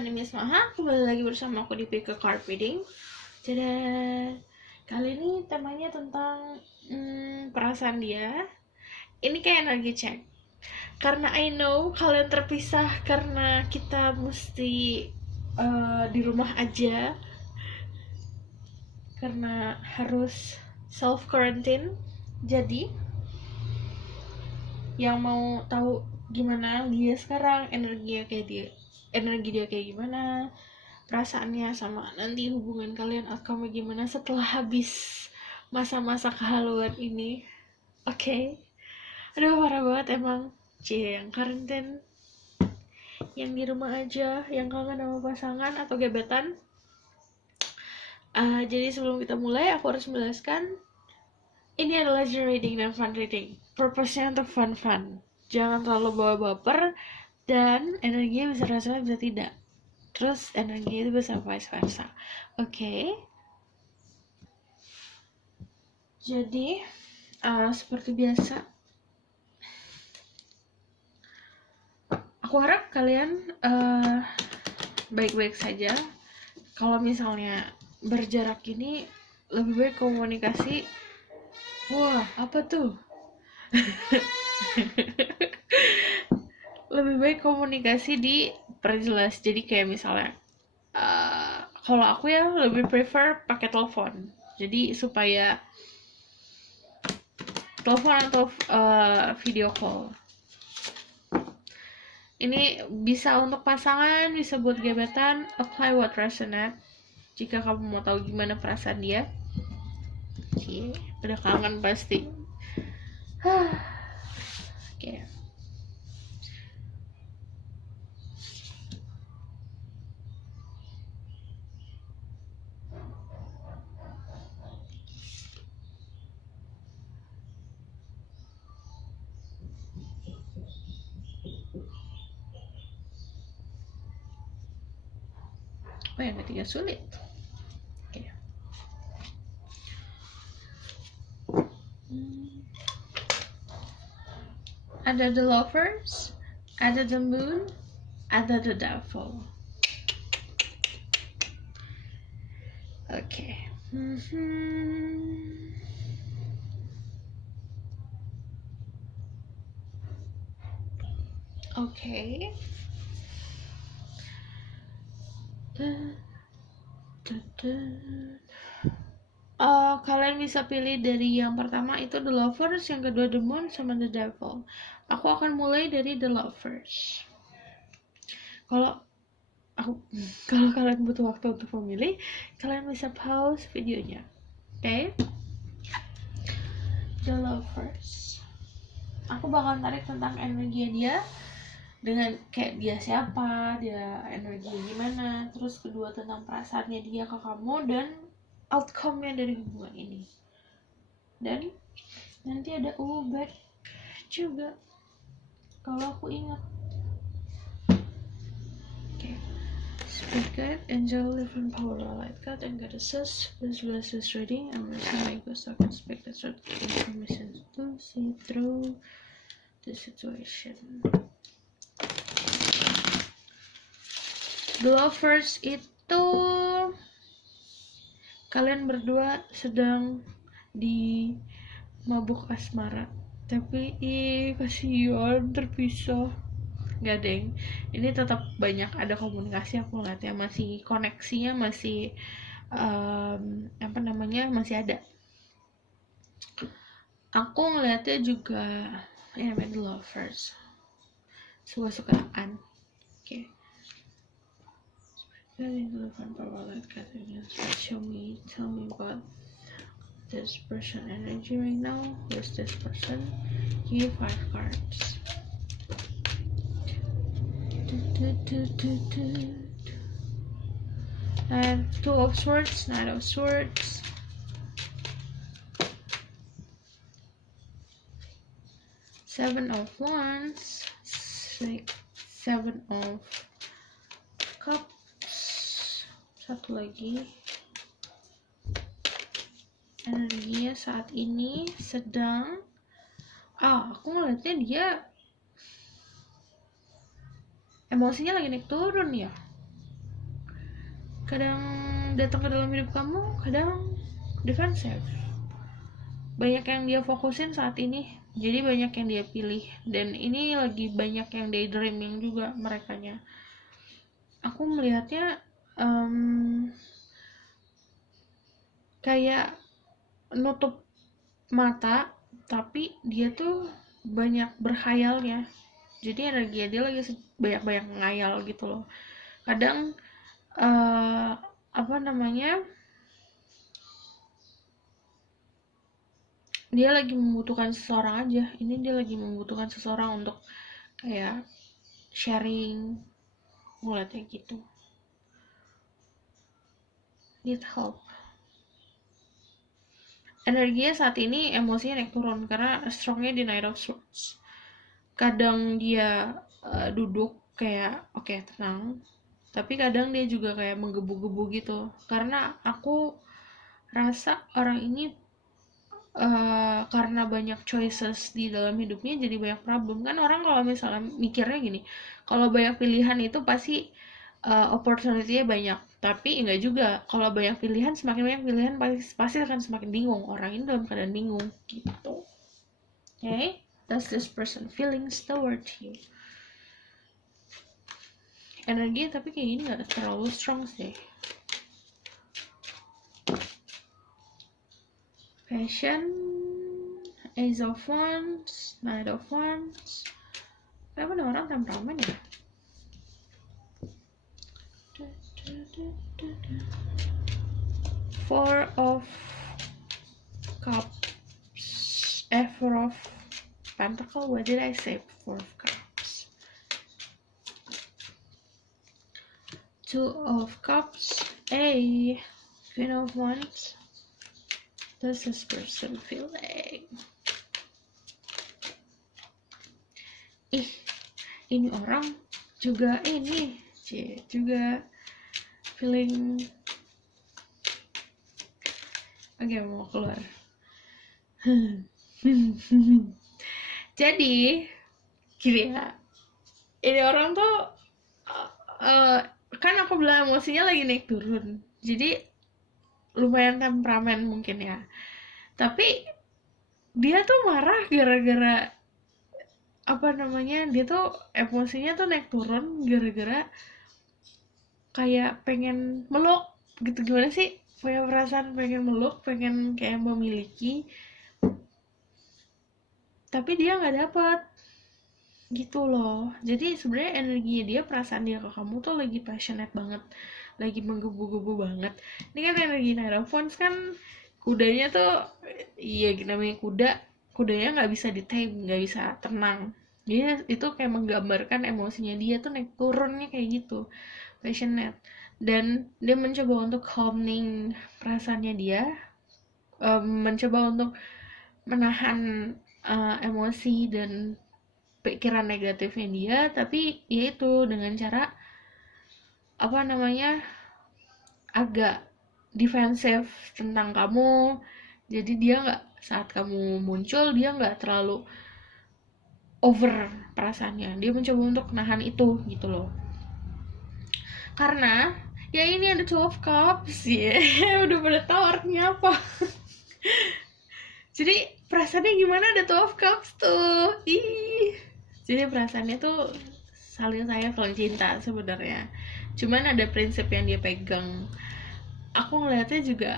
my name is Maha. Kembali lagi bersama aku di Pick a Card Reading. Jadi kali ini temanya tentang perasaan dia. Ini kayak energi check. Karena I know kalian terpisah karena kita mesti di rumah aja. Karena harus self quarantine. Jadi yang mau tahu gimana dia sekarang, energi dia kayak gimana, perasaannya, sama nanti hubungan kalian outcome gimana setelah habis masa-masa kehaluan ini. Oke. Aduh, parah banget emang. Yang karantin, yang di rumah aja, yang kangen sama pasangan atau gebetan. Jadi sebelum kita mulai, aku harus menjelaskan ini adalah journal reading dan fun reading. Purpose-nya untuk fun-fun. Jangan terlalu bawa baper, dan energinya bisa rasanya bisa tidak. Terus energinya itu bisa vice versa. Oke. Jadi seperti biasa, aku harap kalian baik-baik saja. Kalau misalnya berjarak ini, lebih baik komunikasi. Wah, apa tuh? Lebih baik komunikasi diperjelas. Jadi kayak misalnya kalau aku ya lebih prefer pakai telepon. Jadi supaya telepon atau video call. Ini bisa untuk pasangan, bisa buat gebetan. Apply what resonate. Jika kamu mau tahu gimana perasaan dia. Oke, udah kangen pasti. Oke. Oh, yang ketiga sulit. Oke. Ada the lovers, ada the moon, ada the devil. Oke. Oke. Kalian bisa pilih dari yang pertama itu the lovers, yang kedua the moon, sama the devil. Aku akan mulai dari the lovers. Kalau kalian butuh waktu untuk memilih, kalian bisa pause videonya. Oke? The lovers. Aku bakal tarik tentang energi dia, dengan kayak dia siapa, dia energinya gimana, terus kedua tentang perasaannya dia ke kamu, dan outcome-nya dari hubungan ini. Dan nanti ada back juga kalau aku ingat. Oke. Spirit guide, angel, living power, light guide, and goddesses. Please bless this reading. I'm listening my ghost. I can speak the truth information to see through the situation. The lovers itu kalian berdua sedang di mabuk asmara, tapi kasihan terpisah. Gak deng, ini tetap banyak ada komunikasi. Aku lihatnya masih koneksinya masih masih ada. Aku ngeliatnya juga the lovers, suka-sukaan. Oke. Show me, tell me about this person energy right now. Who's this person? Give 5 cards. And 2 of swords, Knight of swords, Seven of wands, 7 of cups. Satu lagi, energinya saat ini sedang aku ngeliatnya dia emosinya lagi naik turun ya. kadang datang ke dalam hidup kamu, kadang defensif. Banyak yang dia fokusin saat ini, jadi banyak yang dia pilih, dan ini lagi banyak yang daydreaming juga merekanya. Aku melihatnya kayak nutup mata, tapi dia tuh banyak berkhayalnya. Jadi energi dia lagi banyak-banyak ngayal gitu loh. Kadang apa namanya, dia lagi membutuhkan seseorang aja. Ini dia lagi membutuhkan seseorang untuk kayak sharing, ngeliatnya gitu. Need help. Energinya saat ini emosinya naik turun karena strongnya di Knight of Swords. Kadang dia duduk kayak oke, tenang, tapi kadang dia juga kayak menggebu-gebu gitu. Karena aku rasa orang ini karena banyak choices di dalam hidupnya jadi banyak problem. Kan orang kalau misalnya mikirnya gini, kalau banyak pilihan itu pasti opportunity-nya banyak, tapi enggak juga. Kalau banyak pilihan, semakin banyak pilihan pasti akan semakin bingung. Orang ini dalam keadaan bingung gitu. Okay, that's this person feelings toward you. Energi tapi kayak gini nggak terlalu strong sih. Passion, Ace of Wands, Knight of Wands. Kenapa ada orang temperamen ya? Four of Cups, Four of Pentacle. What did I say? Four of Cups. Two of Cups, Queen of Wands. This is person feeling. Ini orang juga juga feeling. Oke, mau keluar. Jadi gini ya, ini orang tuh kan aku bilang emosinya lagi naik turun, jadi lumayan temperamen mungkin ya. Tapi dia tuh marah gara-gara apa namanya, dia tuh emosinya tuh naik turun gara-gara kayak pengen meluk gitu. Gimana sih, punya perasaan pengen meluk, pengen kayak memiliki, tapi dia nggak dapat gitu loh. Jadi sebenarnya energi dia, perasaan dia ke kamu tuh lagi passionate banget, lagi menggebu-gebu banget. Ini kan energi Knight of Wands kan, kudanya tuh, iya namanya kudanya nggak bisa ditame, nggak bisa tenang. Dia itu kayak menggambarkan emosinya dia tuh naik turunnya kayak gitu, passionate. Dan dia mencoba untuk calming perasaannya dia, mencoba untuk menahan emosi dan pikiran negatifnya dia, tapi ya itu dengan cara apa namanya, agak defensif tentang kamu. Jadi dia nggak, saat kamu muncul dia nggak terlalu over perasaannya, dia mencoba untuk nahan itu gitu loh. Karena ya ini ada 12 cups ya. Udah pada tahu artinya apa. Jadi perasaannya gimana ada 12 cups tuh. Jadi perasaannya tuh saling sayang, saling cinta sebenarnya. Cuman ada prinsip yang dia pegang. Aku ngeliatnya juga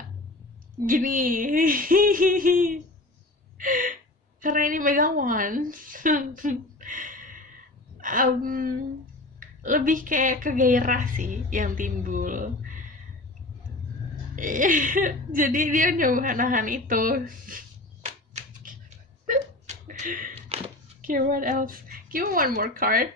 gini. Karena ini megang one. Lebih kayak kegairah sih yang timbul. Jadi dia nyoba nahan itu. Okay, what else? Give me one more card.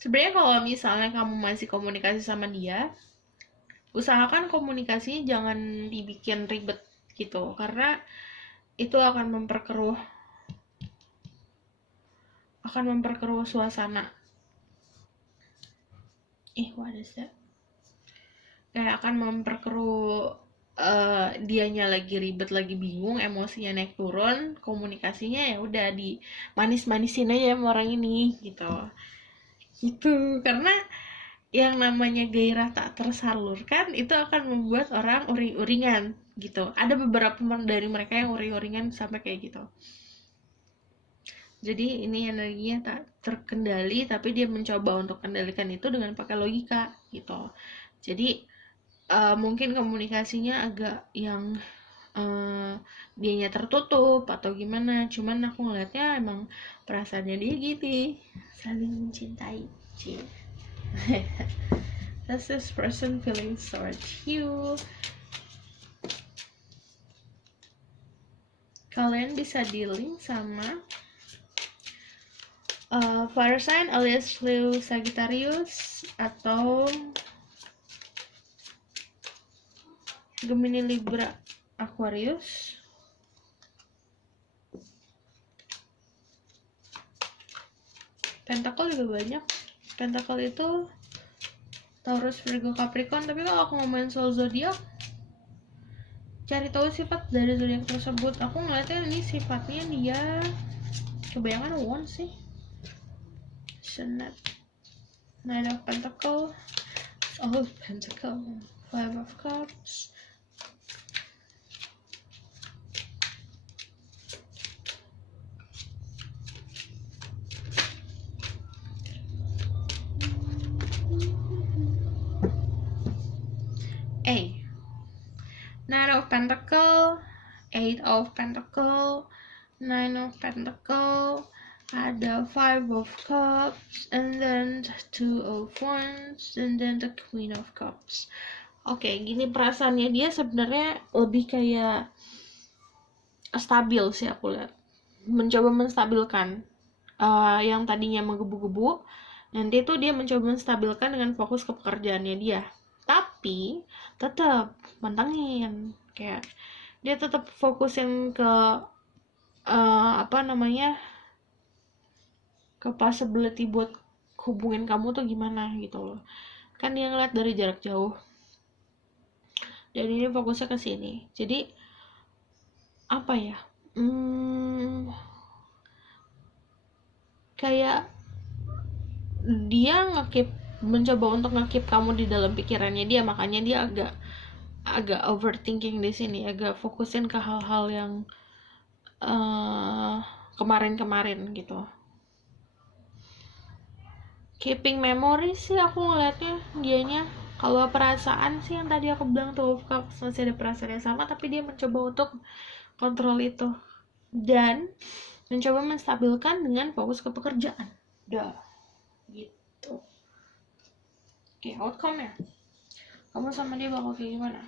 Sebenarnya kalau misalnya kamu masih komunikasi sama dia, usahakan komunikasinya jangan dibikin ribet gitu, karena itu akan memperkeruh suasana. What is that? kayak akan memperkeruh dianya lagi ribet, lagi bingung, emosinya naik turun, komunikasinya ya udah di manis-manisin aja sama orang ini gitu karena yang namanya gairah tak tersalurkan itu akan membuat orang uring-uringan gitu. Ada beberapa dari mereka yang uring-uringan sampai kayak gitu. Jadi ini energinya tak terkendali, tapi dia mencoba untuk kendalikan itu dengan pakai logika gitu. Jadi mungkin komunikasinya agak yang dianya tertutup atau gimana, cuman aku ngeliatnya emang perasaannya dia gitu, saling mencintai. Does this person feeling towards you? Kalian bisa dealing sama fire sign alias Leo, Sagittarius, atau Gemini, Libra, Aquarius. Pentacle juga banyak. Pentacle itu Taurus, Virgo, Capricorn. Tapi kalau aku ngomongin soal zodiak, cari tahu sifat dari zodiak tersebut. Aku ngeliatnya ini sifatnya dia kebanyakan one sih. Senat, Nine of Pentacle, all of Pentacle, Five of Cups. Nine of Pentacle, Eight of Pentacle, Nine of Pentacle, ada Five of Cups, and then Two of Wands, and then the Queen of Cups. Oke, gini perasaannya dia sebenarnya lebih kayak stabil sih aku lihat. Mencoba menstabilkan yang tadinya menggebu-gebu, nanti tuh dia mencoba menstabilkan dengan fokus ke pekerjaannya dia. Tapi tetap mantengin, kayak dia tetap fokusin ke ke possibility buat hubungin kamu tuh gimana gitu loh. Kan dia ngeliat dari jarak jauh, dan ini fokusnya ke sini. Jadi apa ya, kayak dia mencoba untuk ngekip kamu di dalam pikirannya dia, makanya dia agak overthinking di sini, agak fokusin ke hal-hal yang kemarin-kemarin gitu. Keeping memory sih aku ngeliatnya dianya. Kalau perasaan sih yang tadi aku bilang tuh masih ada perasaan yang sama, tapi dia mencoba untuk kontrol itu dan mencoba menstabilkan dengan fokus ke pekerjaan. Gitu. Oke, outcome-nya kamu sama dia bakal kayak gimana?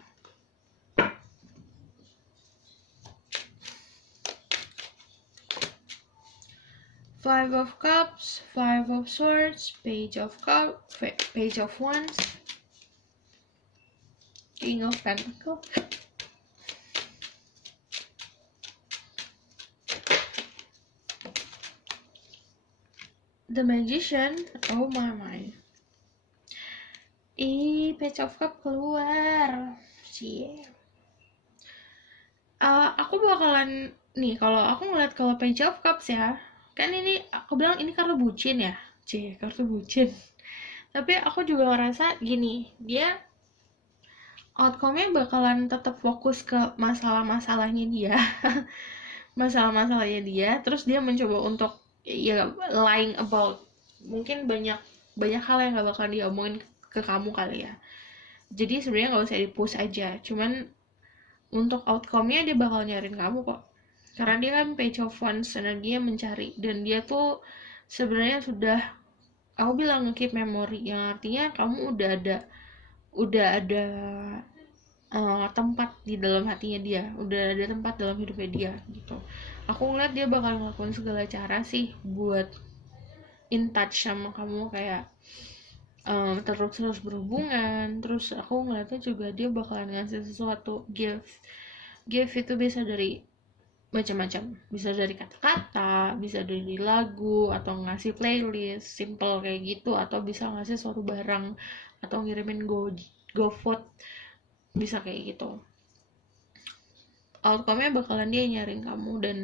Five of Cups, Five of Swords, Page of Cups, Page of Wands, King of Pentacles, The Magician. Oh my. Page of Cups keluar. Aku bakalan nih, kalau aku ngeliat kalau Page of Cups ya, kan ini aku bilang ini kartu bucin ya, kartu bucin. Tapi aku juga ngerasa gini, dia outcome-nya bakalan tetap fokus ke masalah-masalahnya dia. Masalah-masalahnya dia, terus dia mencoba untuk ya lying about, mungkin banyak hal yang gak bakal dia omongin ke kamu kali ya. Jadi sebenarnya gak usah di-push aja, cuman untuk outcome-nya dia bakal nyariin kamu kok. Karena dia kan Page of Wands, dia mencari, dan dia tuh sebenarnya sudah, aku bilang nge-keep memory, yang artinya kamu udah ada tempat di dalam hatinya dia, udah ada tempat dalam hidupnya dia gitu. Aku ngeliat dia bakal ngelakuin segala cara sih buat in touch sama kamu, kayak terus berhubungan. Terus aku ngeliatnya juga dia bakalan ngasih sesuatu, gift itu bisa dari macam-macam, bisa dari kata-kata, bisa dari lagu, atau ngasih playlist simple kayak gitu, atau bisa ngasih suatu barang, atau ngirimin GoFood, bisa kayak gitu. Outcome-nya bakalan dia nyariin kamu, dan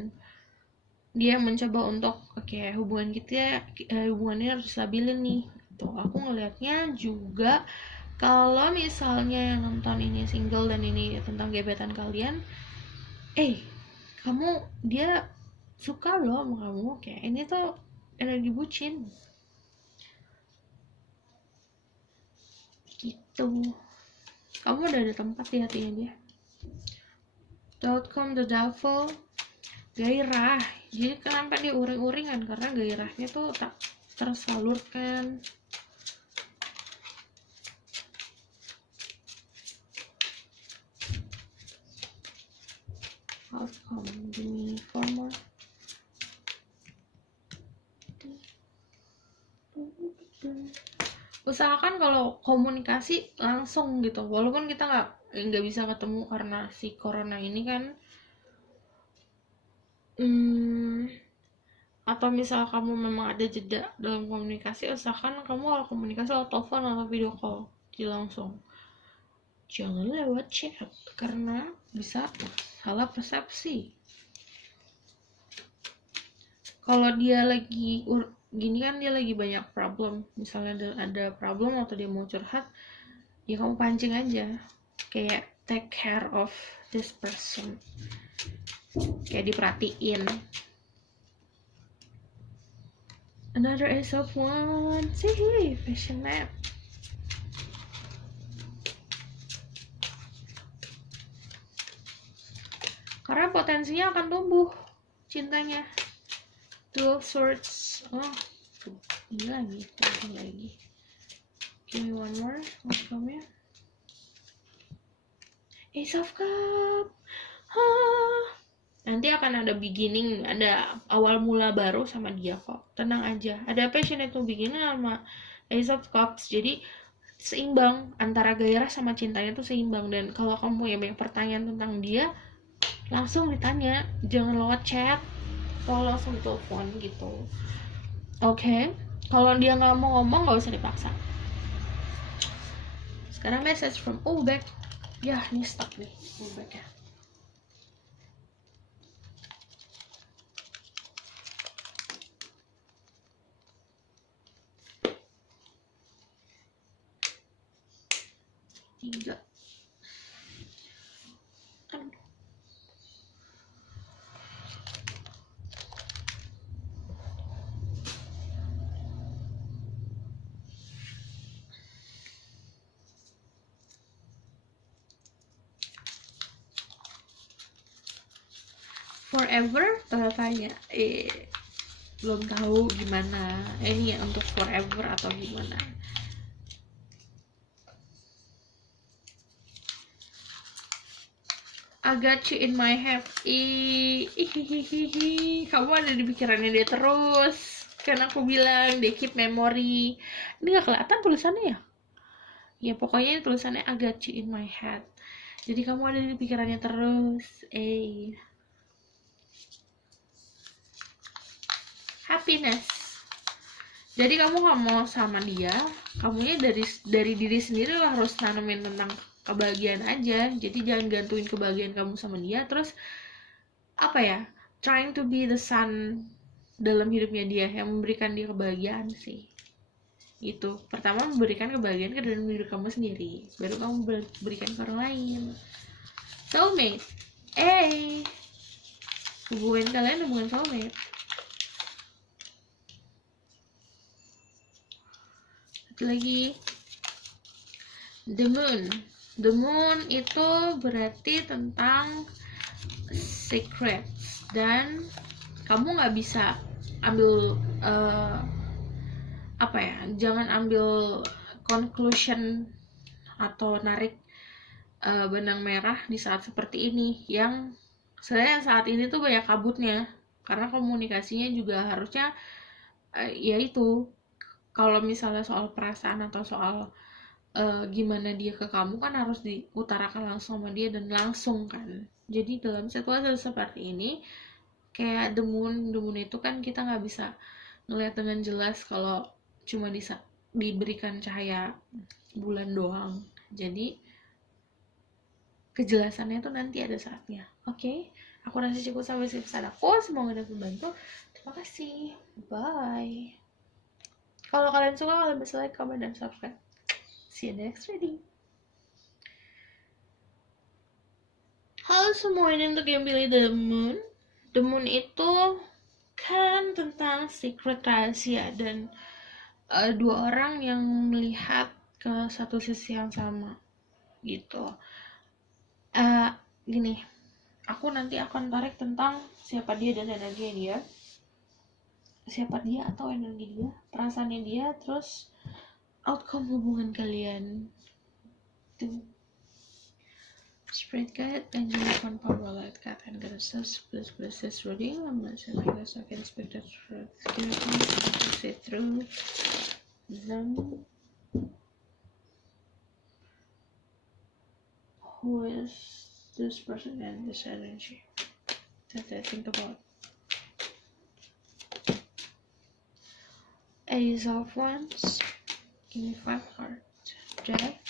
dia mencoba untuk oke, hubungan kita hubungannya harus stabilin nih. Tuh, aku ngelihatnya juga kalau misalnya yang nonton ini single dan ini tentang gebetan kalian, kamu dia suka loh sama kamu, kayak ini tuh energi bucin gitu. Kamu udah ada tempat di hatinya dia. The outcome, the devil, gairah. Jadi kenapa dia uring-uringan, karena gairahnya tuh tak tersalurkan. Outcome, give me 4 more. Usahakan kalau komunikasi langsung gitu, walaupun kita nggak bisa ketemu karena si corona ini kan. Atau misal kamu memang ada jeda dalam komunikasi, usahakan kamu kalau komunikasi lewat telepon atau video call, jadi langsung, jangan lewat chat karena bisa salah persepsi. Kalau dia lagi gini kan, dia lagi banyak problem, misalnya ada problem atau dia mau curhat, ya kamu pancing aja, kayak take care of this person, kayak diperhatiin. Another Ace of Wands, passionate. Karena potensinya akan tumbuh cintanya. Two of Swords. Oh, ini lagi. Give me one more. Outcome-nya. Ace of Cup. Nanti akan ada beginning, ada awal mula baru sama dia kok. Tenang aja. Ada passionate to beginning sama Ace of Cups. Jadi seimbang antara gairah sama cintanya tuh seimbang. Dan kalau kamu yang banyak pertanyaan tentang dia, langsung ditanya, jangan lewat chat atau langsung telepon gitu. Oke? Kalau dia nggak mau ngomong, nggak usah dipaksa. Sekarang message from Ubek. Ya, ini stuck nih Ubek ya. Tiga. Forever tanda tanya, belum tahu gimana ini ya, untuk forever atau gimana. I got you in my head. Kamu ada di pikirannya dia terus, kan aku bilang dia keep memory. Ini gak kelihatan tulisannya ya? Ya pokoknya tulisannya I got you in my head. Jadi kamu ada di pikirannya terus. Happiness. Jadi kamu mau sama dia, kamunya dari diri sendiri lah harus nanemin tentang kebahagiaan aja. Jadi jangan gantuin kebahagiaan kamu sama dia, terus apa ya, trying to be the sun dalam hidupnya dia, yang memberikan dia kebahagiaan sih. Itu pertama, memberikan kebahagiaan ke dalam diri kamu sendiri, baru kamu berikan ke orang lain. Soulmate. Hubungan kalian hubungan soulmate. Lagi the moon itu berarti tentang secrets, dan kamu nggak bisa ambil jangan ambil conclusion atau narik benang merah di saat seperti ini, yang sebenarnya saat ini tuh banyak kabutnya, karena komunikasinya juga harusnya yaitu kalau misalnya soal perasaan atau soal gimana dia ke kamu kan harus diutarakan langsung sama dia dan langsung kan. Jadi dalam situasi seperti ini, kayak the moon itu kan kita nggak bisa ngelihat dengan jelas kalau cuma diberikan cahaya bulan doang. Jadi kejelasannya tuh nanti ada saatnya. Oke, aku rasa cukup sampai sini pesan aku. Semoga dapat membantu. Terima kasih. Bye. Kalau kalian suka, kalian bisa like, comment, dan subscribe. See you next reading. Halo semua, ini untuk yang pilih The Moon. The Moon itu kan tentang secret rahasia dan dua orang yang melihat ke satu sisi yang sama gitu. Gini, aku nanti akan tarik tentang siapa dia dan energi dia, siapa dia atau energi dia, perasaannya dia, terus outcome hubungan kalian tuh. Spirit guide, angel of power, light cat, and goddesses, please bless this reading. I'm not sure I guess I can speak that see through them. Who is this person and this energy that I think about? Ace of Wands, give me 5 cards. Death,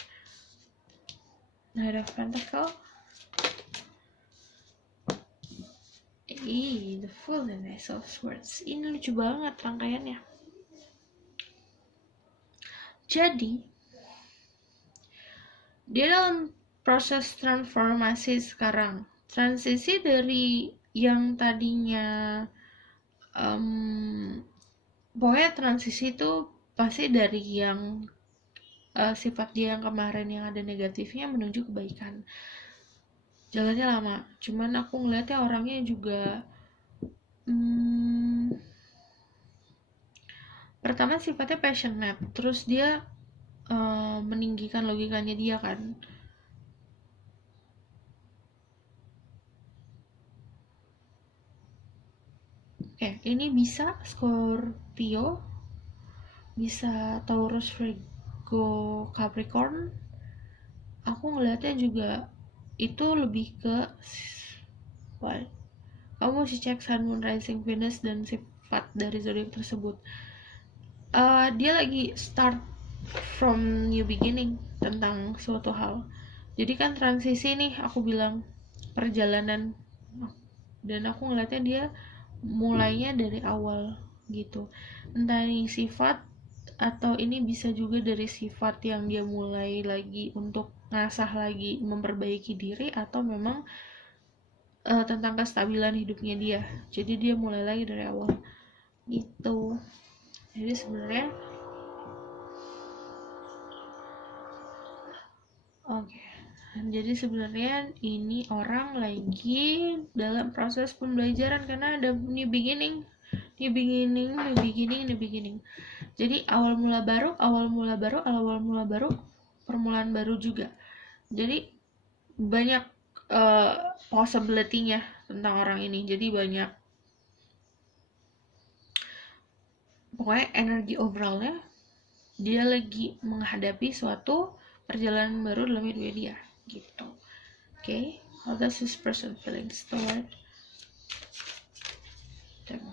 Knight of Pentacles, the Fool, and Ace of Swords. Ini lucu banget rangkaiannya. Jadi dia dalam proses transformasi sekarang, transisi dari yang tadinya pokoknya transisi itu pasti dari yang sifat dia yang kemarin yang ada negatifnya menuju kebaikan. Jalannya lama, cuman aku ngeliatnya orangnya juga pertama sifatnya passionate, terus dia meninggikan logikanya dia kan. Oke, ini bisa Scorpio, bisa Taurus, Virgo, Capricorn. Aku ngeliatnya juga itu lebih ke kamu mesti cek Sun, Moon, Rising, Venus, dan sifat dari zodiak tersebut. Dia lagi start from new beginning tentang suatu hal. Jadi kan transisi nih, aku bilang perjalanan, dan aku ngeliatnya dia mulainya dari awal gitu. Entah ini sifat atau ini bisa juga dari sifat yang dia mulai lagi untuk ngasah lagi, memperbaiki diri, atau memang tentang kestabilan hidupnya dia. Jadi dia mulai lagi dari awal gitu. Jadi sebenarnya jadi sebenarnya ini orang lagi dalam proses pembelajaran karena ada new beginning. Jadi awal mula baru, permulaan baru juga. Jadi banyak possibility-nya tentang orang ini. Jadi banyak, pokoknya energi overall-nya dia lagi menghadapi suatu perjalanan baru dalam hidupnya dia gitu. Okay, how does this person feeling toward them?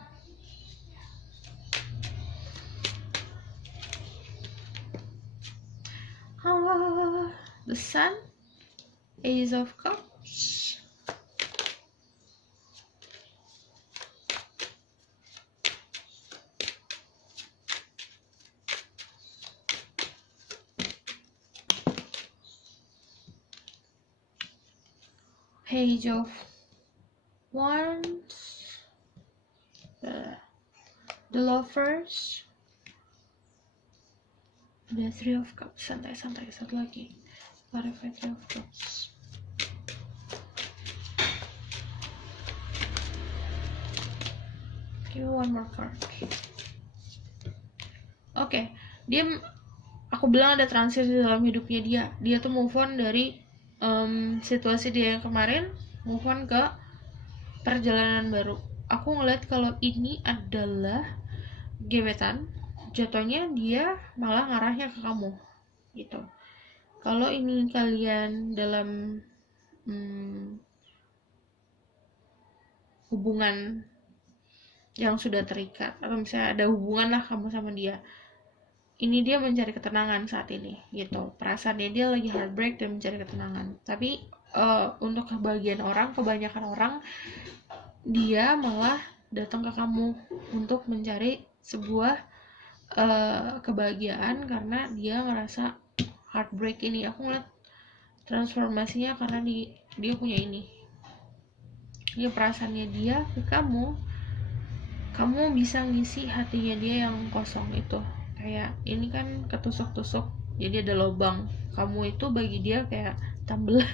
The Sun, Ace of Cups, Page of Wands, the Lovers, the Three of Cups. Santai, satu lagi. Clarify Three of Cups. Give me one more card. Oke, aku bilang ada transisi dalam hidupnya dia. Dia tuh move on dari situasi dia yang kemarin, move on ke perjalanan baru. Aku ngeliat kalau ini adalah gebetan, jatuhnya dia malah ngarahnya ke kamu gitu. Kalau ini kalian dalam hubungan yang sudah terikat, atau misalnya ada hubungan lah kamu sama dia, ini dia mencari ketenangan saat ini gitu, perasaannya dia lagi heartbreak dan mencari ketenangan. Tapi untuk kebanyakan orang dia malah datang ke kamu untuk mencari sebuah kebahagiaan karena dia ngerasa heartbreak ini. Aku ngeliat transformasinya karena dia punya ini, dia perasaannya dia ke kamu bisa ngisi hatinya dia yang kosong itu. Kayak ini kan ketusuk-tusuk jadi ada lubang, kamu itu bagi dia kayak tambelan.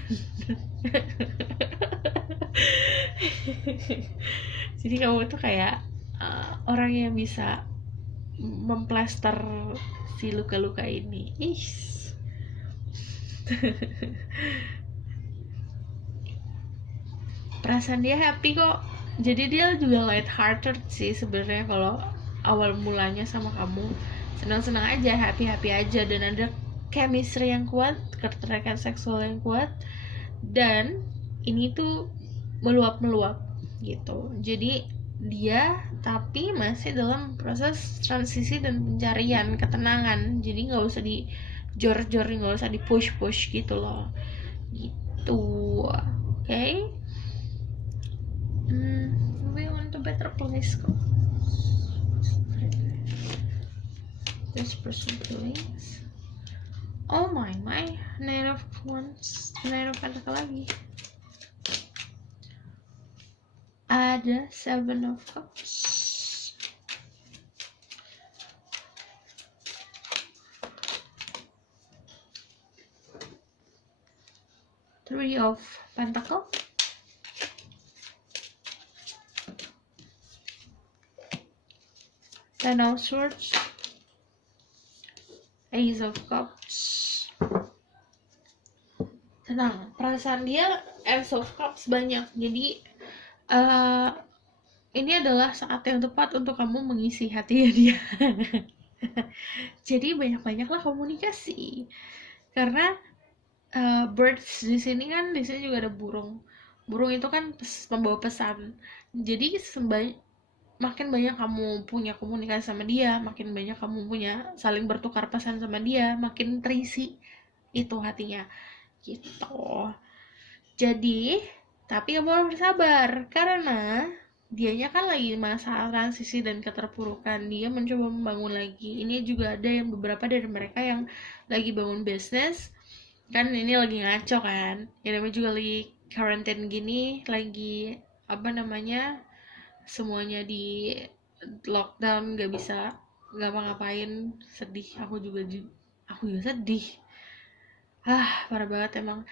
Jadi kamu tuh kayak orang yang bisa memplaster si luka-luka ini. Perasaan dia happy kok, jadi dia juga light hearted sih sebenarnya. Kalau awal mulanya sama kamu senang-senang aja, happy aja, dan ada chemistry yang kuat, ketertarikan seksual yang kuat, dan ini tuh meluap gitu. Jadi dia tapi masih dalam proses transisi dan pencarian ketenangan, jadi nggak usah di jor-jor, nggak usah di push gitu loh gitu. Okay? We want a better place kok. This person feelings. Oh my, Nine of Wands, Nine of Pentacle lagi. Ada Seven of Cups. Three of Pentacle. Ten of Swords. Ace of Cups. Tenang, perasaan dia Ace of Cups banyak. Jadi ini adalah saat yang tepat untuk kamu mengisi hatinya dia. Jadi banyak-banyaklah komunikasi. Karena birds di sini juga ada burung. Burung itu kan membawa pesan. Jadi makin banyak kamu punya komunikasi sama dia, makin banyak kamu punya saling bertukar pesan sama dia, makin terisi itu hatinya gitu. Jadi tapi kamu harus bersabar karena dianya kan lagi masa transisi dan keterpurukan. Dia mencoba membangun lagi. Ini juga ada yang beberapa dari mereka yang lagi bangun bisnis kan, ini lagi ngaco kan, ya namanya juga lagi quarantine gini, lagi semuanya di lockdown, gak bisa ngapa-ngapain, sedih. Aku juga sedih, parah banget emang.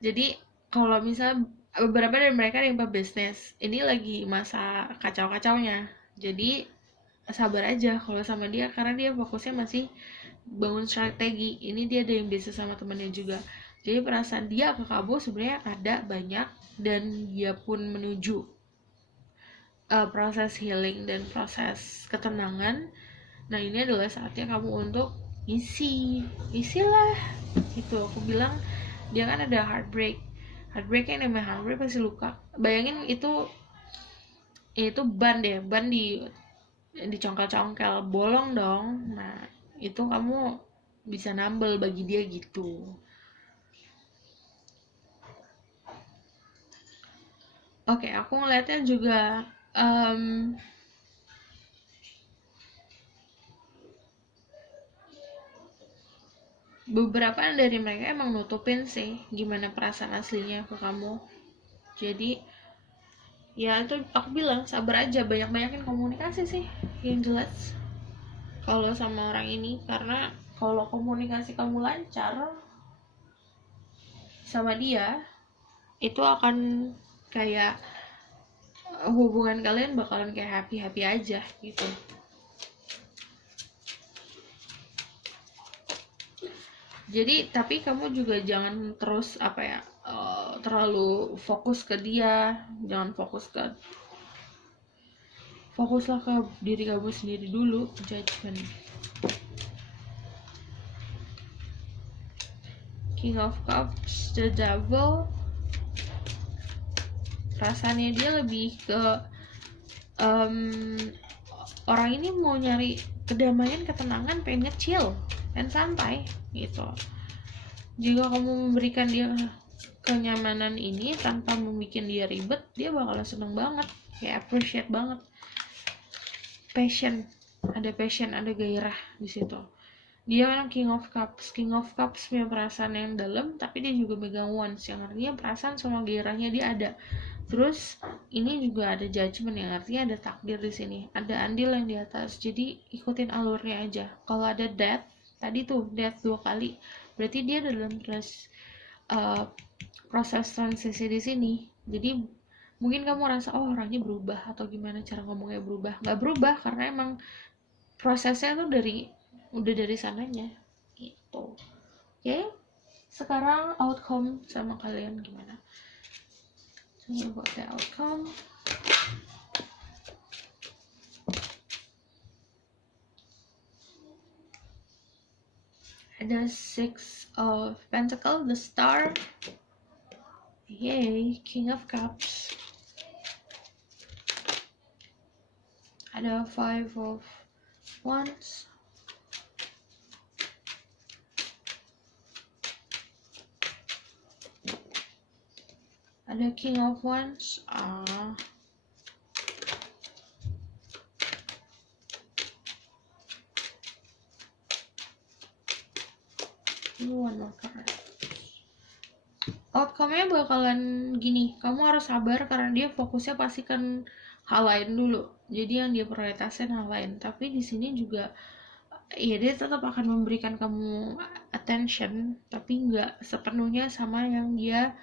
Jadi kalau misalnya beberapa dari mereka yang pebisnis ini lagi masa kacau-kacaunya, jadi sabar aja kalau sama dia karena dia fokusnya masih bangun strategi. Ini dia ada yang bisnis sama temennya juga, jadi perasaan dia ke kamu sebenarnya ada banyak, dan dia pun menuju proses healing dan proses ketenangan. Nah ini adalah saatnya kamu untuk isilah itu. Aku bilang dia kan ada heartbreak yang namanya heartbreak pasti luka. Bayangin itu ban dicongkel-congkel, bolong dong. Nah itu kamu bisa nambel bagi dia gitu. Oke, aku ngeliatnya juga beberapa dari mereka emang nutupin sih gimana perasaan aslinya ke kamu. Jadi ya itu aku bilang sabar aja, banyakin komunikasi sih yang jelas kalau sama orang ini. Karena kalau komunikasi kamu lancar sama dia, itu akan kayak hubungan kalian bakalan kayak happy aja gitu. Jadi tapi kamu juga jangan terus terlalu fokus ke dia, jangan fokuslah ke diri kamu sendiri dulu. Judgment. King of Cups, the Devil, perasaannya dia lebih ke orang ini mau nyari kedamaian, ketenangan, pengen nge-chill dan santai gitu. Jika kamu memberikan dia kenyamanan ini tanpa membuat dia ribet, dia bakalan seneng banget, kayak appreciate banget. Passion, ada gairah di situ. Dia kan King of Cups punya perasaan yang dalam, tapi dia juga megang Wands, yang artinya perasaan sama gairahnya dia ada. Terus ini juga ada Judgment, yang artinya ada takdir di sini, ada andil yang di atas. Jadi ikutin alurnya aja. Kalau ada Death, tadi tuh Death 2 kali, berarti dia dalam proses transisi di sini. Jadi mungkin kamu rasa orangnya berubah atau gimana, cara ngomongnya berubah. Nggak berubah, karena emang prosesnya tuh udah dari sananya gitu. Oke, sekarang outcome sama kalian gimana? So about the outcome. Ada Six of Pentacles, the Star. Yay, King of Cups. Ada Five of Wands. Ada King of Wands. One more card. Outcome-nya bakalan gini, kamu harus sabar karena dia fokusnya pasti kan hal lain dulu. Jadi yang dia prioritasin hal lain. Tapi di sini juga ya dia tetap akan memberikan kamu attention, tapi nggak sepenuhnya sama yang dia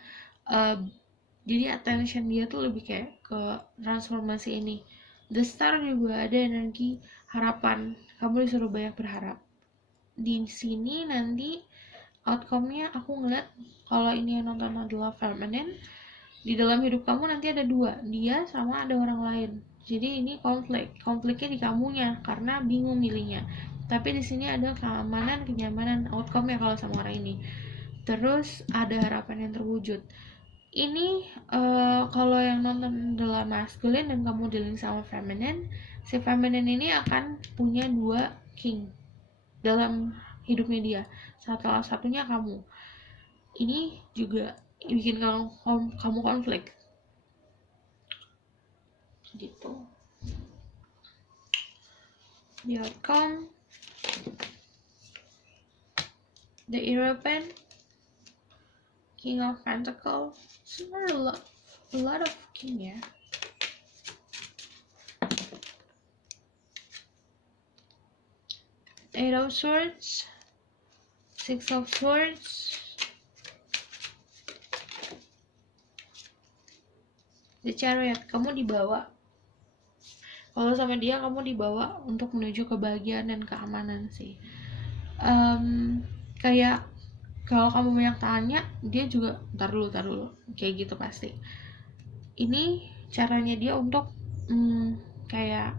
jadi attention dia tuh lebih kayak ke transformasi ini. The Star juga ada energi harapan, kamu disuruh banyak berharap. Di sini nanti outcome-nya aku ngeliat, kalau ini yang nonton adalah feminine, di dalam hidup kamu nanti ada dua, dia sama ada orang lain. Jadi ini konfliknya di kamunya karena bingung milihnya. Tapi di sini ada keamanan, kenyamanan outcome-nya kalau sama orang ini. Terus ada harapan yang terwujud. Ini kalau yang nonton adalah masculine dan kamu dealing sama feminine, si feminine ini akan punya dua king dalam hidupnya dia. Salah satunya kamu. Ini juga bikin kamu konflik gitu. The outcome, the European, King of Pentacles. A lot of king ya. Eight of Swords, Six of Swords, The Chariot. Kamu dibawa, kalau sama dia kamu dibawa untuk menuju kebahagiaan dan keamanan sih. Kayak kalau kamu banyak tanya, dia juga ntar dulu kayak gitu pasti. Ini caranya dia untuk kayak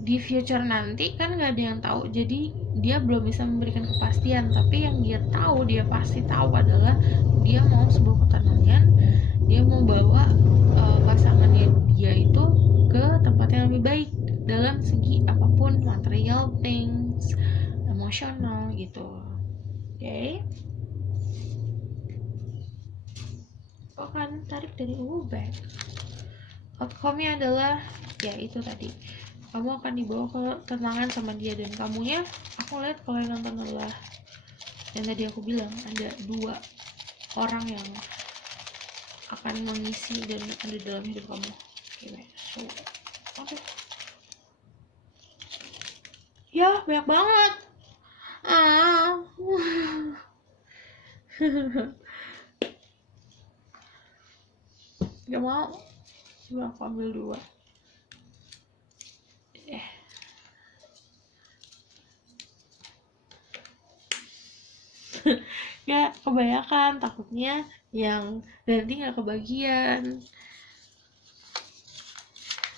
di future nanti kan nggak ada yang tahu, jadi dia belum bisa memberikan kepastian. Tapi yang dia tahu, dia pasti tahu adalah dia mau sebuah ketenangan, dia mau bawa pasangannya dia itu ke tempat yang lebih baik dalam segi apapun, material things, emosional gitu. Oke. Kok kan tarik dari back. Outcome-nya adalah ya itu tadi, kamu akan dibawa ke ketenangan sama dia. Dan kamunya, aku lihat kalau yang nonton adalah yang tadi aku bilang, ada dua orang yang akan mengisi dan ada dalam hidup kamu. Oke. Ya banyak banget. Gak mau. Coba aku ambil dua. Ya kebanyakan, takutnya yang nanti gak kebagian.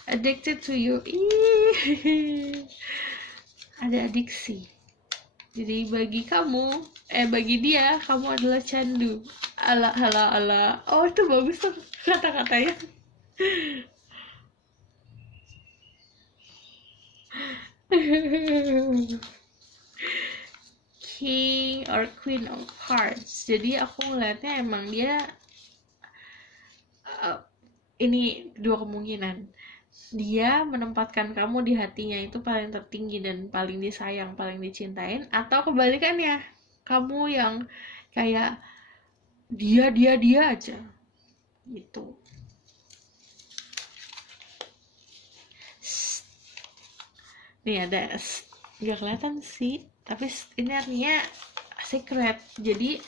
Addicted to you. Ada adiksi. Jadi bagi dia kamu adalah candu. ala. Oh, itu bagus tuh kata-katanya. King or Queen of Hearts. Jadi aku ngeliatnya emang dia ini dua kemungkinan. Dia menempatkan kamu di hatinya itu paling tertinggi dan paling disayang, paling dicintain, atau kebalikannya, kamu yang kayak dia aja gitu. Nih ada nggak kelihatan sih, tapi ini artinya secret. Jadi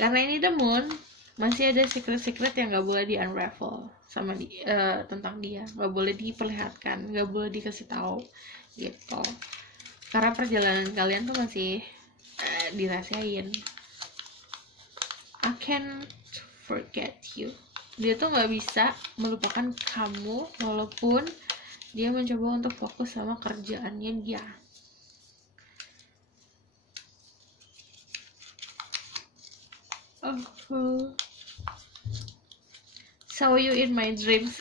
karena ini the moon, masih ada secret yang nggak boleh di unravel sama tentang dia, nggak boleh diperlihatkan, nggak boleh dikasih tahu gitu, karena perjalanan kalian tuh masih dirahasiain. I can't forget you. Dia tuh nggak bisa melupakan kamu walaupun dia mencoba untuk fokus sama kerjaannya dia. Saw you in my dreams.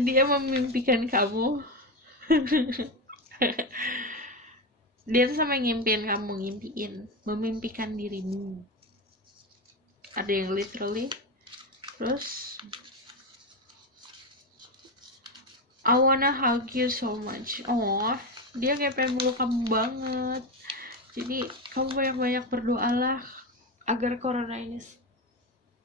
Dia memimpikan kamu. Dia tuh sama ngimpiin kamu, memimpikan dirimu. Ada yang literally. Terus I wanna hug you so much. Oh, dia kayak pengen meluk kamu banget. Jadi kamu banyak-banyak berdoalah agar corona ini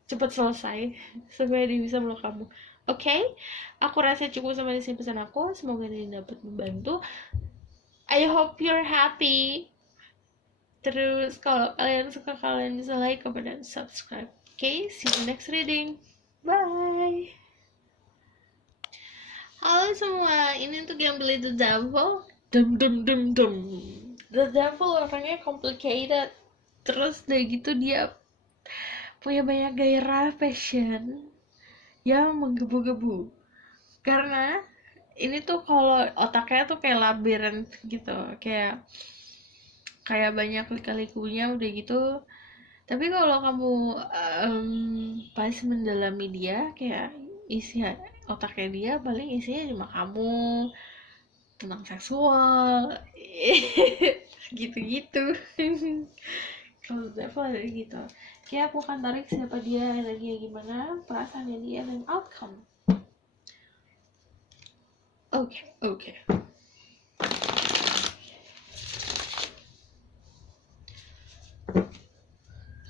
cepat selesai supaya dia bisa meluk kamu. Oke? Aku rasa cukup sampai di sini pesan aku. Semoga ini dapat membantu. I hope you're happy. Terus kalau kalian suka, kalian bisa like, comment, dan subscribe. Okay, see you next reading. Bye. Halo semua, ini untuk yang beli The Devil. The Devil orangnya complicated. Terus udah gitu dia punya banyak gairah, passion yang menggebu-gebu. Karena ini tuh kalau otaknya tuh kayak labirin gitu, kayak banyak lika-likunya udah gitu. Tapi kalau kamu pas mendalami dia, kayak isi otaknya dia paling isinya cuma kamu, tentang seksual, gitu-gitu. Kalau Devil ada gitu, kayak aku akan tarik siapa dia, energinya gimana, perasaannya dia, dan outcome. Okay.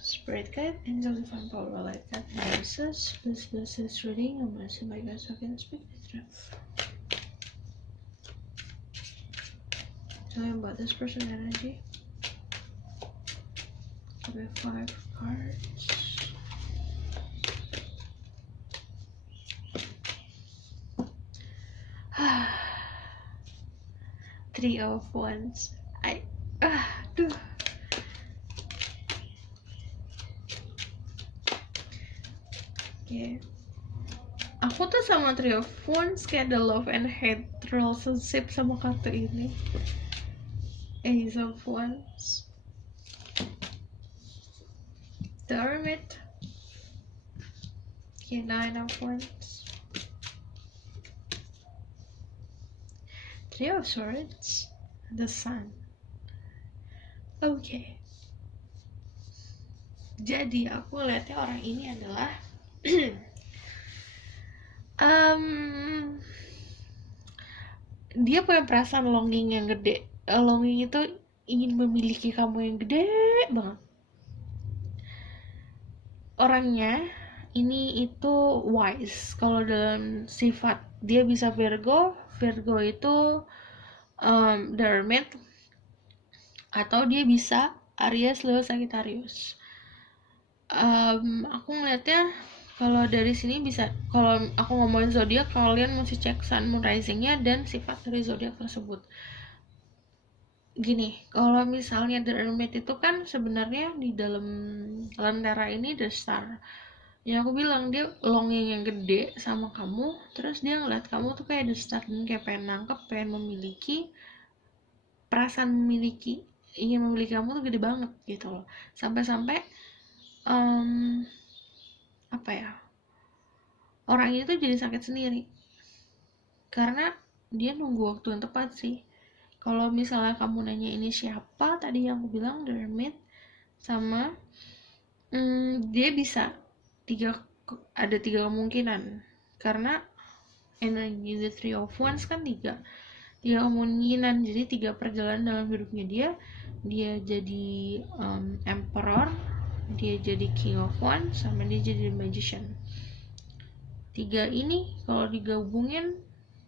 Spirit guide, angel divine power, light guide, analysis. Please bless this reading. I'm blessing my guys who can speak the truth. Tell me about this person energy. We have 5 cards. Three of Wands. Duh. Okay. Aku tuh sama Three of Wands kayak the love and hate relationship sama kartu ini. Ace of Wands, the Hermit, okay, Nine of Wands, Three of Swords, the Sun. Okay. Jadi aku lihatnya orang ini adalah dia punya perasaan longing yang gede. Longing itu ingin memiliki kamu yang gede banget. Orangnya ini itu wise. Kalau dalam sifat dia bisa Virgo itu the Hermit, atau dia bisa Aries, Leo, Sagittarius. Aku ngeliatnya kalau dari sini bisa, kalau aku ngomongin zodiak, kalian mesti cek sun, moon, risingnya, dan sifat dari zodiak tersebut. Gini, kalau misalnya The Hermit itu kan sebenarnya di dalam lentera ini the star. Ya aku bilang dia longing yang gede sama kamu, terus dia ngeliat kamu tuh kayak the star, dan kayak pengen nangkep, pengen memiliki, perasaan memiliki ingin memiliki kamu tuh gede banget gitu loh, sampai-sampai em, apa ya, orang itu jadi sakit sendiri karena dia nunggu waktu yang tepat sih. Kalau misalnya kamu nanya ini siapa, tadi yang aku bilang The Hermit, sama dia bisa ada tiga kemungkinan, karena energi The Three of Wands kan tiga kemungkinan, jadi tiga perjalanan dalam hidupnya dia jadi Emperor, dia jadi King of Wands, sama dia jadi Magician. Tiga ini kalau digabungin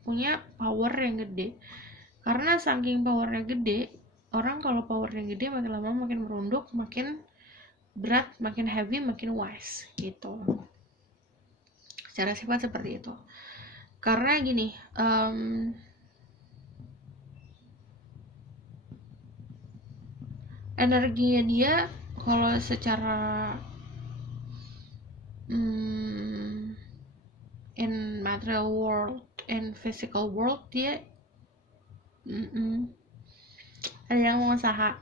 punya power yang gede. Karena saking powernya gede, orang kalau powernya gede makin lama makin merunduk, makin berat, makin heavy, makin wise gitu. Secara sifat seperti itu. Karena gini, energinya dia kalau secara in material world and physical world dia ada yang mengusaha,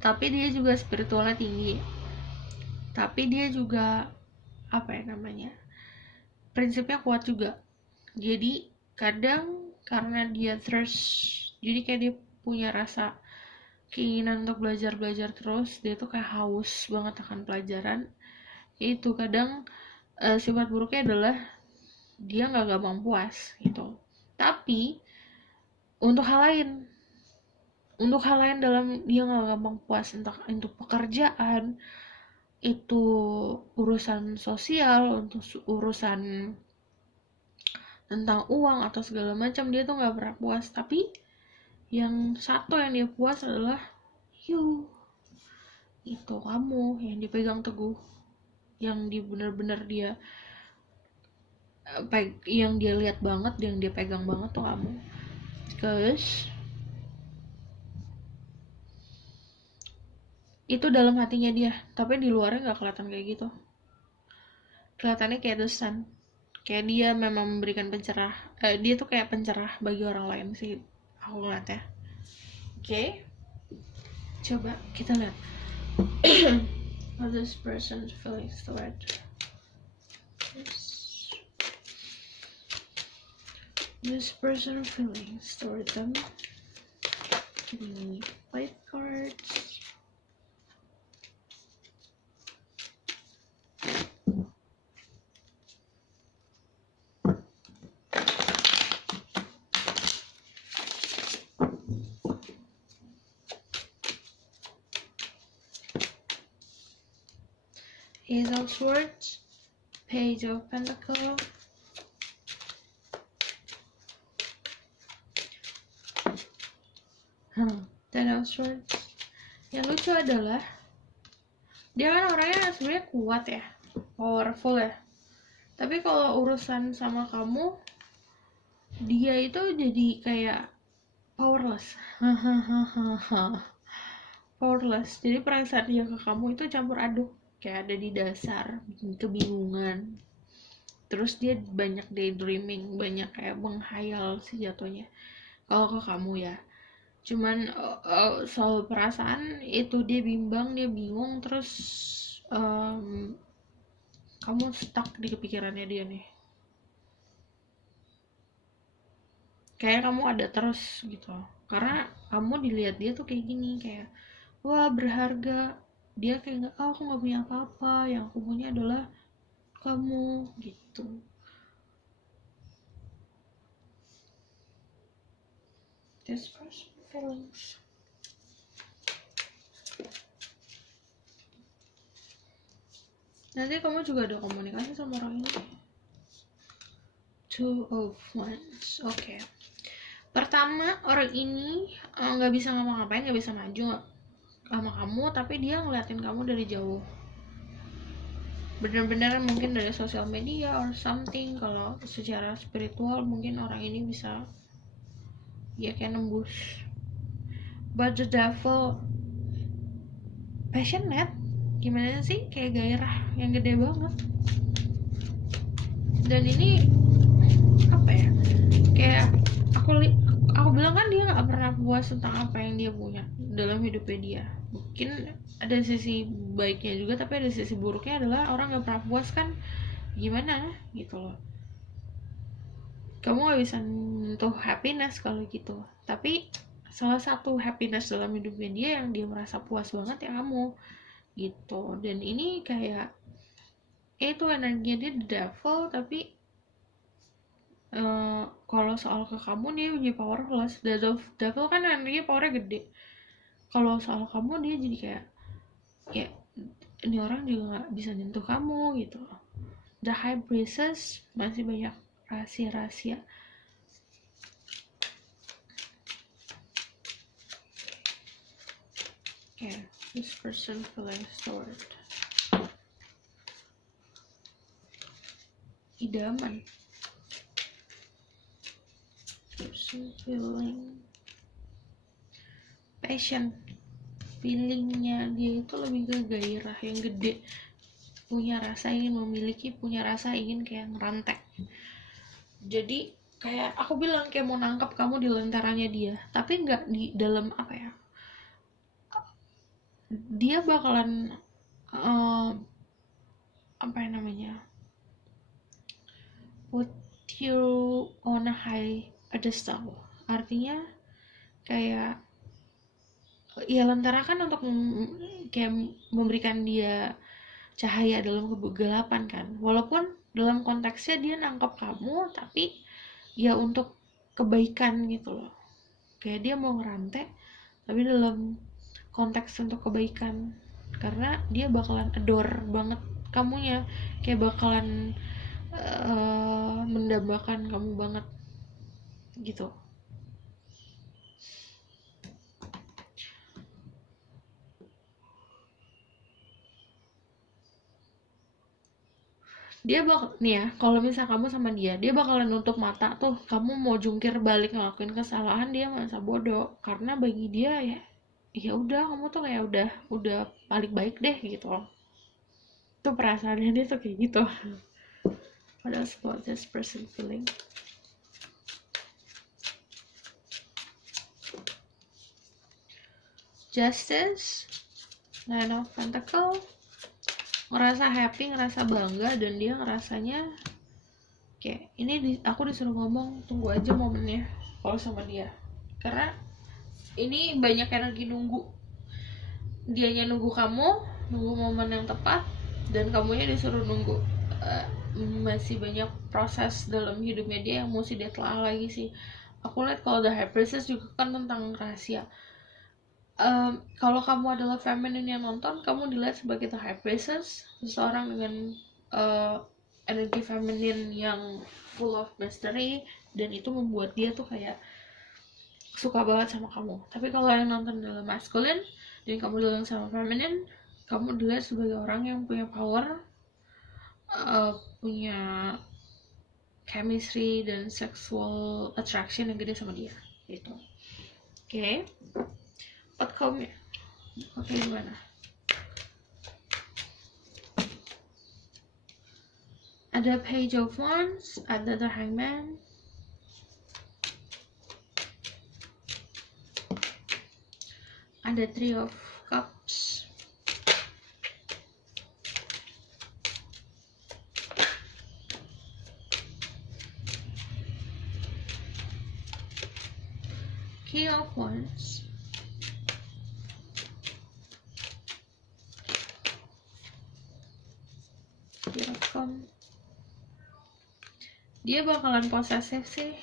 tapi dia juga spiritualnya tinggi, tapi dia juga apa ya namanya, prinsipnya kuat juga. Jadi kadang karena dia thirst, jadi kayak dia punya rasa keinginan untuk belajar terus, dia tuh kayak haus banget akan pelajaran. Itu kadang sifat buruknya adalah dia nggak gampang puas gitu. Tapi untuk hal lain dalam dia nggak gampang puas, entah untuk pekerjaan, itu urusan sosial, untuk urusan tentang uang atau segala macam, dia tuh nggak pernah puas. Tapi yang satu yang dia puas adalah you, itu kamu yang dipegang teguh, yang benar-benar dia yang dia lihat banget, yang dia pegang banget tuh kamu. Cause itu dalam hatinya dia, tapi di luarnya nggak kelihatan kayak gitu. Kelihatannya kayak the sun, kayak dia memang memberikan pencerah, dia tuh kayak pencerah bagi orang lain sih, aku ngeliatnya. Oke, coba kita lihat how this person's feelings toward this person feelings toward them. Give me 5 cards. Ace of Swords, Page of Pentacles, Ten of Swords. Yang lucu adalah dia kan orangnya sebenarnya kuat ya, powerful ya, tapi kalau urusan sama kamu dia itu jadi kayak powerless. Powerless, jadi perasaan dia ke kamu itu campur aduk, kayak ada di dasar, bikin kebingungan. Terus dia banyak daydreaming, banyak kayak menghayal sih jatuhnya kalau ke kamu ya. Cuman soal perasaan itu dia bimbang, dia bingung, terus kamu stuck di kepikirannya dia nih. Kayak kamu ada terus gitu, karena kamu dilihat dia tuh kayak gini, kayak wah berharga. Dia kayak nggak, aku nggak punya apa-apa, yang aku punya adalah kamu gitu. This person feelings. Nanti kamu juga ada komunikasi sama orang ini. Two of Wands. Oke. Pertama, orang ini nggak bisa ngapa-ngapain, nggak bisa maju sama kamu, tapi dia ngeliatin kamu dari jauh. Bener-bener mungkin dari sosial media or something. Kalau secara spiritual mungkin orang ini bisa ya kayak nembus. But the Devil passionate, gimana sih, kayak gairah yang gede banget. Dan ini apa ya, kayak aku bilang kan dia nggak pernah puas tentang apa yang dia punya, dalam hidupnya dia. Mungkin ada sisi baiknya juga, tapi ada sisi buruknya adalah orang gak pernah puas kan, gimana gitu loh. Kamu gak bisa menyentuh happiness kalau gitu. Tapi salah satu happiness dalam hidupnya dia yang dia merasa puas banget ya kamu gitu. Dan ini kayak itu energinya dia the devil, tapi kalau soal ke kamu dia jadi powerless. The devil kan energinya powernya gede. Kalau soal kamu dia jadi kayak ya ini orang juga nggak bisa nyentuh kamu gitu. The High Priestess masih banyak rahasia-rahasia. Okay, this person feeling stored. Idaman. Person feeling passion. Feelingnya dia itu lebih ke gairah yang gede, punya rasa ingin memiliki, punya rasa ingin kayak ngerantek. Jadi kayak aku bilang kayak mau nangkap kamu di lentaranya dia, tapi nggak di dalam apa ya, dia bakalan apa yang namanya, put you on a high pedestal. Artinya kayak ya lentera kan untuk kayak memberikan dia cahaya dalam kegelapan kan, walaupun dalam konteksnya dia nangkep kamu tapi ya untuk kebaikan gitu loh, kayak dia mau ngerantai tapi dalam konteks untuk kebaikan, karena dia bakalan adore banget kamunya, kayak bakalan mendambakan kamu banget gitu. Dia bakal nih ya, kalau misal kamu sama dia bakalan nutup mata tuh, kamu mau jungkir balik ngelakuin kesalahan, dia masa bodoh, karena bagi dia ya ya udah kamu tuh kayak udah paling baik deh gitu. Tuh perasaannya dia tuh kayak gitu. What else about this person feeling? Justice, Nine of Pentacles, ngerasa happy, ngerasa bangga, dan dia ngerasanya kayak ini aku disuruh ngomong, tunggu aja momennya kalau sama dia, karena ini banyak energi nunggu, dianya nunggu kamu, nunggu momen yang tepat, dan kamunya disuruh nunggu. Masih banyak proses dalam hidupnya dia yang mesti dia telah lagi sih. Aku lihat kalau The High Priestess juga kan tentang rahasia. Kalau kamu adalah feminine yang nonton, kamu dilihat sebagai The High Priestess, seseorang dengan energi feminine yang full of mystery, dan itu membuat dia tuh kayak suka banget sama kamu. Tapi kalau yang nonton adalah masculine dan kamu dilihat sama feminine, kamu dilihat sebagai orang yang punya power, punya chemistry dan sexual attraction yang gede sama dia gitu. Oke. Outcome-nya oke, gimana? Ada Page of Wands, ada The Hangman, ada Three of Cups, King of Wands, Welcome. Dia bakalan posesif sih.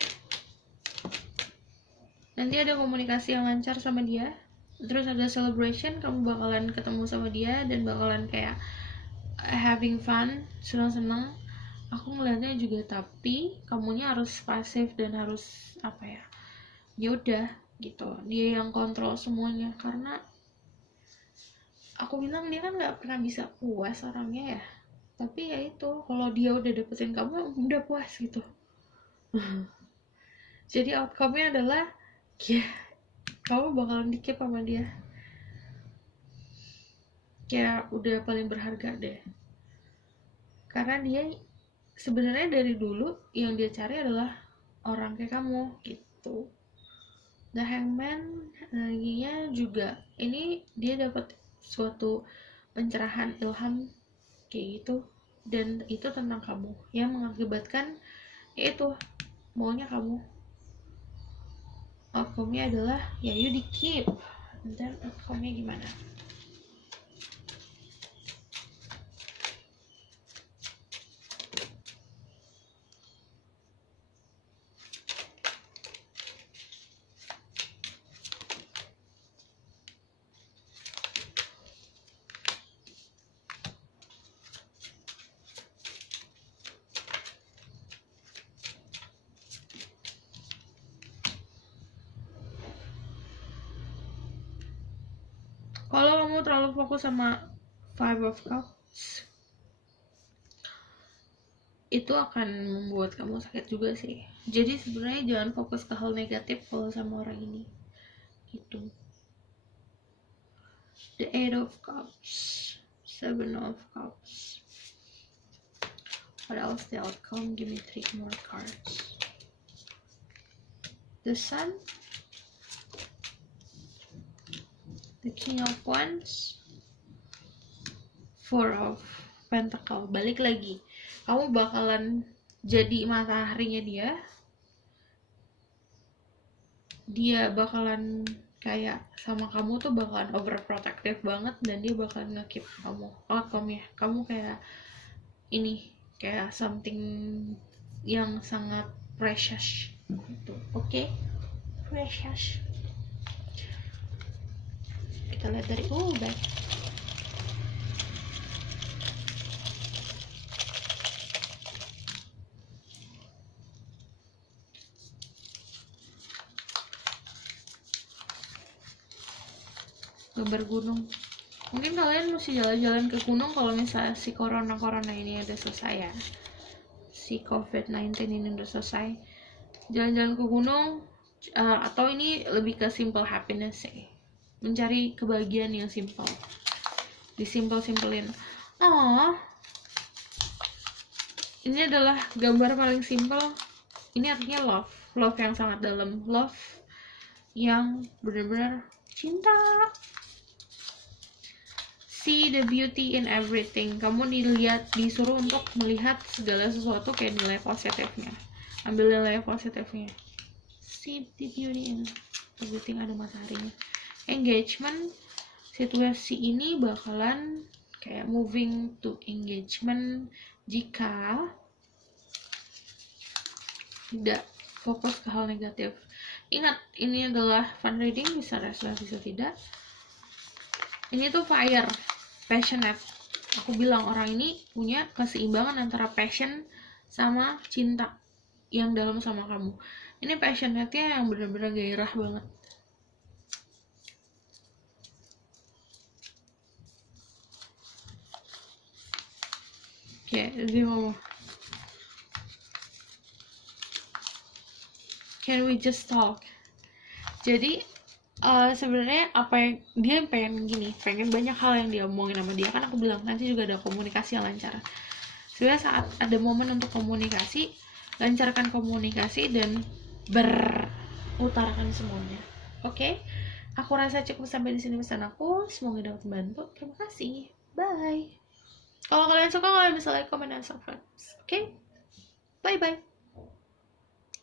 Nanti ada komunikasi yang lancar sama dia, terus ada celebration, kamu bakalan ketemu sama dia dan bakalan kayak having fun, senang-senang. Aku ngeliatnya juga, tapi kamunya harus pasif dan harus apa ya, yaudah gitu, dia yang kontrol semuanya, karena aku bilang dia kan nggak pernah bisa puas orangnya ya, tapi ya itu, kalau dia udah dapetin kamu udah puas gitu. Jadi outcome-nya adalah ya kamu bakalan dikip sama dia, kayak udah paling berharga deh, karena dia sebenarnya dari dulu yang dia cari adalah orang kayak kamu gitu. The Hangman energinya juga ini dia dapat suatu pencerahan ilham kayak gitu, dan itu tentang kamu yang mengakibatkan yaitu maunya kamu. Outcome-nya adalah ya you di keep, dan outcome-nya gimana? Kalau kamu terlalu fokus sama Five of Cups, itu akan membuat kamu sakit juga sih. Jadi sebenarnya jangan fokus ke hal negatif kalau sama orang ini gitu. The Eight of Cups, Seven of Cups. What else the outcome? Give me 3 more cards. The Sun, the King of Wands, Four of Pentacle. Balik lagi, kamu bakalan jadi mataharinya dia bakalan kayak sama kamu tuh bakalan overprotective banget, dan dia bakalan nge-keep kamu outcome-nya. Kamu kayak ini, kayak something yang sangat precious gitu. Oke? Precious. Kita lihat dari back. Gambar gunung. Mungkin kalian mesti jalan-jalan ke gunung kalau misalnya si corona ini udah selesai ya. Si COVID-19 ini udah selesai. Jalan-jalan ke gunung, atau ini lebih ke simple happiness sih. Mencari kebahagiaan yang simple. Disimpel-simpelin. Ini adalah gambar paling simple. Ini artinya love. Love yang sangat dalam. Love yang benar-benar cinta. See the beauty in everything. Kamu disuruh untuk melihat segala sesuatu kayak nilai positifnya. Ambil nilai positifnya. See the beauty in everything, ada mataharinya. Engagement, situasi ini bakalan kayak moving to engagement jika tidak fokus ke hal negatif. Ingat, ini adalah fun reading, bisa resolusi bisa tidak. Ini tuh fire, passionate. Aku bilang orang ini punya keseimbangan antara passion sama cinta yang dalam sama kamu. Ini passionate-nya yang benar-benar gairah banget. Oke, dia ngomong, can we just talk? Jadi sebenarnya apa yang dia pengen banyak hal yang dia omongin sama dia, kan aku bilang nanti juga ada komunikasi yang lancar. Sebenarnya saat ada momen untuk komunikasi, lancarkan komunikasi dan berutarakan semuanya. Oke? Aku rasa cukup sampai di sini pesan aku. Semoga dapat membantu. Terima kasih. Bye. Kalau kalian suka, kalian bisa like, comment, dan subscribe. Oke? Bye bye.